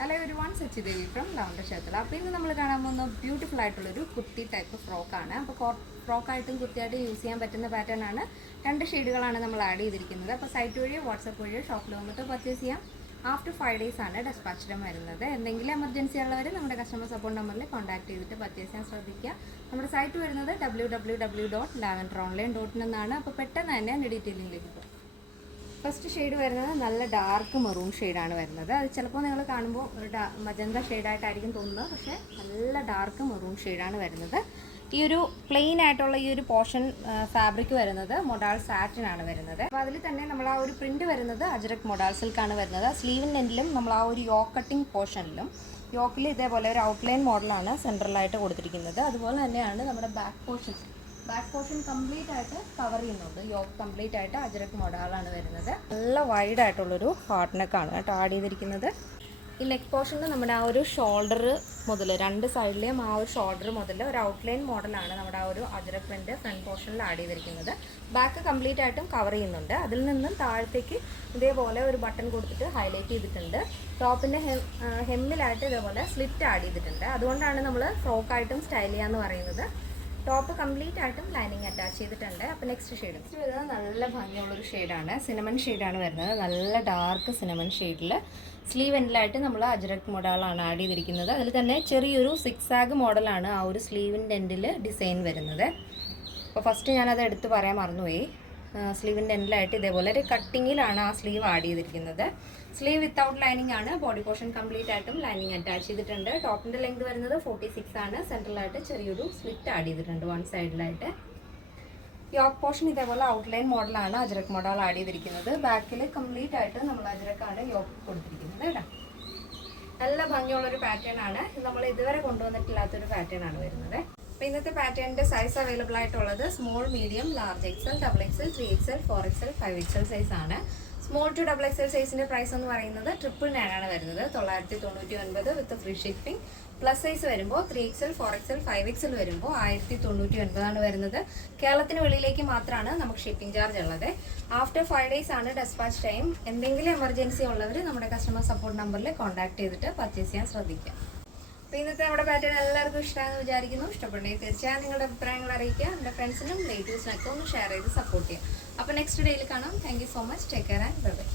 Hello ഒരു one Sachi Devi from lavender ക്ഷേത്രം അപ്പോൾ ഇന്ന് നമ്മൾ കാണാൻ പോകുന്ന ബ്യൂട്ടിഫുൾ ആയിട്ടുള്ളൊരു കുർത്തി ടൈപ്പ് ഫ്രോക്കാണ് അപ്പോൾ ഫ്രോക്കായിട്ടും കുർത്തിയായിട്ടും യൂസ് ചെയ്യാൻ പറ്റുന്ന പാറ്റേൺ ആണ്. രണ്ട് ഷെയ്ഡുകളാണ് നമ്മൾ ആഡ് ചെയ്തിരിക്കുന്നത്. അപ്പോൾ സൈറ്റ് വഴിയോ വാട്സപ്പ് വഴിയോ ഷോപ്പിൽ വന്നിട്ട് പർച്ചേസ് ചെയ്യാം. ആഫ്റ്റർ ഫൈവ് ഡേയ്സ് ആണ് ഡെസ്പാച്ചിടം വരുന്നത്. എന്തെങ്കിലും എമർജൻസി ഉള്ളവർ നമ്മുടെ കസ്റ്റമർ സപ്പോർട്ട് നമ്പറിൽ കോൺടാക്ട് ചെയ്തിട്ട് പർച്ചേസ് ചെയ്യാൻ ശ്രദ്ധിക്കുക. നമ്മുടെ സൈറ്റ് വരുന്നത് W W W dot lavender online dot നിന്നാണ് അപ്പോൾ പെട്ടെന്ന് തന്നെ ഡീറ്റെയിലിംഗിലേക്ക് പോകും. ഫസ്റ്റ് ഷെയ്ഡ് വരുന്നത് നല്ല ഡാർക്ക് മെറൂൺ ഷെയ്ഡാണ് വരുന്നത്. അത് ചിലപ്പോൾ നിങ്ങൾ കാണുമ്പോൾ ഒരു ഡാ മജന്ത ഷെയ്ഡായിട്ടായിരിക്കും തോന്നുന്നത്. പക്ഷേ നല്ല ഡാർക്ക് മെറൂൺ ഷെയ്ഡാണ് വരുന്നത്. ഈ ഒരു പ്ലെയിൻ ആയിട്ടുള്ള ഈ ഒരു പോർഷൻ ഫാബ്രിക് വരുന്നത് മൊഡാൾ സാറ്റിൻ ആണ് വരുന്നത്. അപ്പോൾ അതിൽ തന്നെ നമ്മൾ ആ ഒരു പ്രിന്റ് വരുന്നത് അജറക് മൊഡാൾ സിൽക്കാണ് വരുന്നത്. സ്ലീവിന്റെ എൻഡിലും നമ്മൾ ആ ഒരു യോ കട്ടിങ് പോർഷനിലും യോക്കിൽ ഇതേപോലെ ഒരു ഔട്ട്ലൈൻ മോഡലാണ് സെൻട്രലായിട്ട് കൊടുത്തിരിക്കുന്നത്. അതുപോലെ തന്നെയാണ് നമ്മുടെ back portion back portion complete ആയിട്ട് കവർ ചെയ്യുന്നുണ്ട്. യോക്ക് കംപ്ലീറ്റ് ആയിട്ട് അജറക് മൊഡാളാണ് വരുന്നത്. നല്ല വൈഡ് ആയിട്ടുള്ളൊരു ഹാർട്ട് നെക്കാണ് കേട്ടോ ആഡ് ചെയ്തിരിക്കുന്നത്. ഈ നെക്ക് പോർഷനിൽ നമ്മുടെ ആ ഒരു ഷോൾഡർ മുതൽ രണ്ട് സൈഡിലെയും ആ ഒരു ഷോൾഡർ മുതൽ ഒരു ഔട്ട്ലൈൻ മോഡലാണ് നമ്മുടെ ആ ഒരു അജര പ്രിന്റ് ഫ്രണ്ട് പോർഷനിൽ ആഡ് ചെയ്തിരിക്കുന്നത്. ബാക്ക് കംപ്ലീറ്റ് ആയിട്ടും കവർ ചെയ്യുന്നുണ്ട്. അതിൽ നിന്നും താഴത്തേക്ക് ഇതേപോലെ ഒരു ബട്ടൺ കൊടുത്തിട്ട് ഹൈലൈറ്റ് ചെയ്തിട്ടുണ്ട്. ടോപ്പിന്റെ ഹെമ്മിലായിട്ട് ഇതേപോലെ സ്ലിറ്റ് ആഡ് ചെയ്തിട്ടുണ്ട്. അതുകൊണ്ടാണ് നമ്മൾ ഫ്രോക്കായിട്ടും സ്റ്റൈൽ ചെയ്യാന്ന് പറയുന്നത്. ടോപ്പ് കംപ്ലീറ്റ് ആയിട്ടും ലൈനിങ് അറ്റാച്ച് ചെയ്തിട്ടുണ്ട്. അപ്പോൾ നെക്സ്റ്റ് ഷെയ്ഡ് വരുന്നത് നല്ല ഭംഗിയുള്ളൊരു ഷെയ്ഡാണ് സിനമൺ ഷെയ്ഡാണ് വരുന്നത്. നല്ല ഡാർക്ക് സിനമൺ ഷെയ്ഡിൽ സ്ലീവ് എൻഡിലായിട്ട് നമ്മൾ അജ്രക് മോഡലാണ് ആഡ് ചെയ്തിരിക്കുന്നത്. അതിൽ തന്നെ ചെറിയൊരു സിക്സ് ആഗ് മോഡലാണ് ആ ഒരു സ്ലീവിന്റെ എൻഡിൽ ഡിസൈൻ വരുന്നത്. അപ്പോൾ ഫസ്റ്റ് ഞാനത് എടുത്ത് പറയാൻ മറന്നുപോയി. സ്ലീവിന്റെ എൻഡിലായിട്ട് ഇതേപോലെ ഒരു കട്ടിങ്ങിലാണ് ആ സ്ലീവ് ആഡ് ചെയ്തിരിക്കുന്നത്. സ്ലീവ് വിത്തൗട്ട് ലൈനിങ് ആണ്. ബോഡി പോർഷൻ കംപ്ലീറ്റ് ആയിട്ടും ലൈനിങ് അറ്റാച്ച് ചെയ്തിട്ടുണ്ട്. ടോപ്പിന്റെ ലെങ്ത് വരുന്നത് ഫോർട്ടി സിക്സ് ആണ്. സെൻട്രലായിട്ട് ചെറിയൊരു സ്ലിറ്റ് ആഡ് ചെയ്തിട്ടുണ്ട് വൺ സൈഡിലായിട്ട്. യോക്ക് പോർഷൻ ഇതേപോലെ ഔട്ട്ലൈൻ മോഡലാണ് അജറക് മോഡൽ ആഡ് ചെയ്തിരിക്കുന്നത്. ബാക്കിൽ കംപ്ലീറ്റ് ആയിട്ട് നമ്മൾ അജറക്കാണ് യോക്ക് കൊടുത്തിരിക്കുന്നത് കേട്ടോ. നല്ല ഭംഗിയുള്ളൊരു പാറ്റേൺ ആണ്. നമ്മൾ ഇതുവരെ കൊണ്ടുവന്നിട്ടില്ലാത്തൊരു പാറ്റേൺ ആണ് വരുന്നത്. അപ്പോൾ ഇന്നത്തെ പാറ്റേണിന്റെ സൈസ് അവൈലബിൾ ആയിട്ടുള്ളത് small medium large XL double XL three XL four XL five XL size ആണ്. സ്മോൾ ടു ഡബിൾ എക്സൽ സൈസിന്റെ പ്രൈസ് എന്ന് പറയുന്നത് ട്രിപ്പിൾ നയൻ ആണ് വരുന്നത്. തൊള്ളായിരത്തി തൊണ്ണൂറ്റി ഒൻപത് with free shipping plus size വരുമ്പോൾ three XL four XL five XL വരുമ്പോൾ ആയിരത്തി തൊണ്ണൂറ്റി ഒൻപതാണ് വരുന്നത്. കേരളത്തിന് വെളിയിലേക്ക് മാത്രമാണ് നമുക്ക് ഷിപ്പിംഗ് ചാർജ് ഉള്ളത്. ആഫ്റ്റർ ഫൈവ് ഡേയ്സ് ആണ് ഡെസ്പാച്ച് ടൈം എന്തെങ്കിലും എമർജൻസി ഉള്ളവർ നമ്മുടെ കസ്റ്റമർ സപ്പോർട്ട് നമ്പറിൽ കോൺടാക്ട് ചെയ്തിട്ട് പർച്ചേസ് ചെയ്യാൻ ശ്രദ്ധിക്കുക. അപ്പോൾ ഇന്നത്തെ നമ്മുടെ പാറ്റേൺ എല്ലാവർക്കും ഇഷ്ടമാണെന്ന് വിചാരിക്കുന്നു. ഇഷ്ടപ്പെട്ടെങ്കിൽ തീർച്ചയായും നിങ്ങളുടെ അഭിപ്രായങ്ങൾ അറിയിക്കുക. എന്റെ ഫ്രണ്ട്സിനും റിലേറ്റീവ്സിനൊക്കെ ഒന്ന് ഷെയർ ചെയ്ത് സപ്പോർട്ട് ചെയ്യുക. അപ്പോൾ നെക്സ്റ്റ് ഡേയിൽ കാണാം. Thank so much take care and bye bye